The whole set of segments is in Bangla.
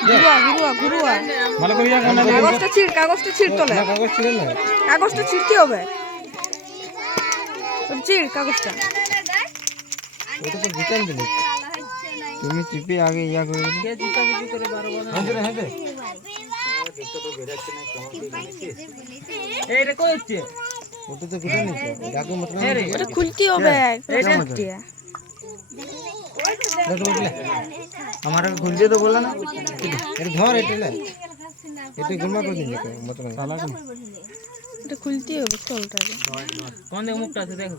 কি ঘুরুয়া ভালো করে যাক না কাগজটা ছিঁড় কাগজটা ছিঁড় তোলে। কাগজ ছিল না। কাগজটা ছিঁড়তে হবে। ছিঁড় কাগজটা। ওটা তো গুটান দিলে তুমি চিপে আগে ইয়া করে দিলে হ্যাঁ হ্যাঁ এইটা কই হচ্ছে? ওটা তো ডাকু মতলব ওটা খুলতে হবে প্লাস্টিক দিয়ে দেখো বলে আমার খুলতে তো বললা না এটা ধর এটা লে এটা করে দিন মতলব সালা খুলতে হবে কোন দিকে মুখটা আছে দেখো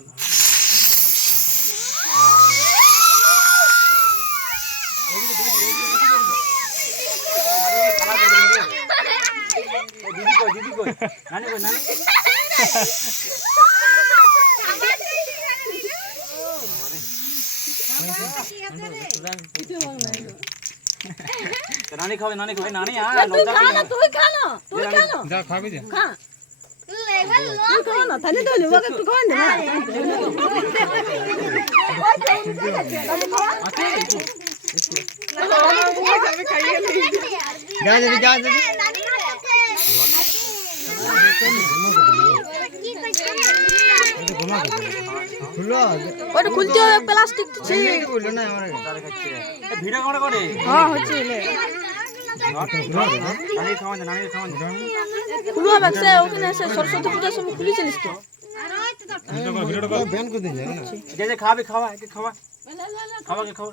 নানি খাবে নানি খাবে নানি আ লজ্জা করে না। তুই খানো তুই খানো যা খাবে যা খা তো হলো ওকে একটু খাওয়ান দে যা যা যা যা এটা গুলমা করে খুলো ওটা খুলতে হবে প্লাস্টিক তো এ ভিডিও করে করে হ্যাঁ হচ্ছে খুলু হবে সে ওখানে সে সরস্বতী পূজার সময় খুলেছিলিস তো? ব্যান করে দিন না যে যে খাবে খাওয়া খাওয়া খাওয়া খাওয়া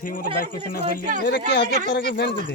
ঠিক মতো বাইক করতে না পারলি কে আগে তোর আগে ভ্যান দিতে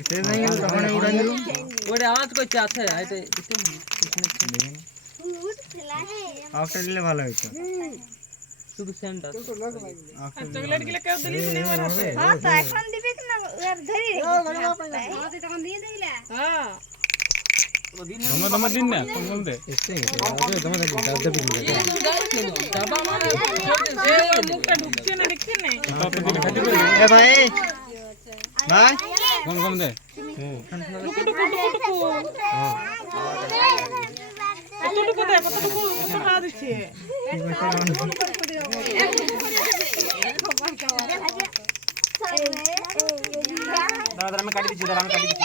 এটা নাই তখন উড়াই দিলু ওইটা আওয়াজ করছে আছে এটা আউটটা দিলে ভালো হইতো শুধু সেন্টার চকলেট গিলা কেউ দিলিস না আমার হাতে হ্যাঁ তো এখন দিবি কি না এর ধরি রে হ্যাঁ তো তখন দিয়ে দিলা হ্যাঁ তোমরা তোমার দিন না কোন কোন দে এসে আগে তোমার দাদা দাদা দাবা মানে মুখটা ঢুকছে না দেখছেন না তো দিলে খাইতে পারবে এ ভাই ভাই কোন কম দে। দাদা আমি কাটি দিচ্ছি দাদা আমি কাটি দিচ্ছি।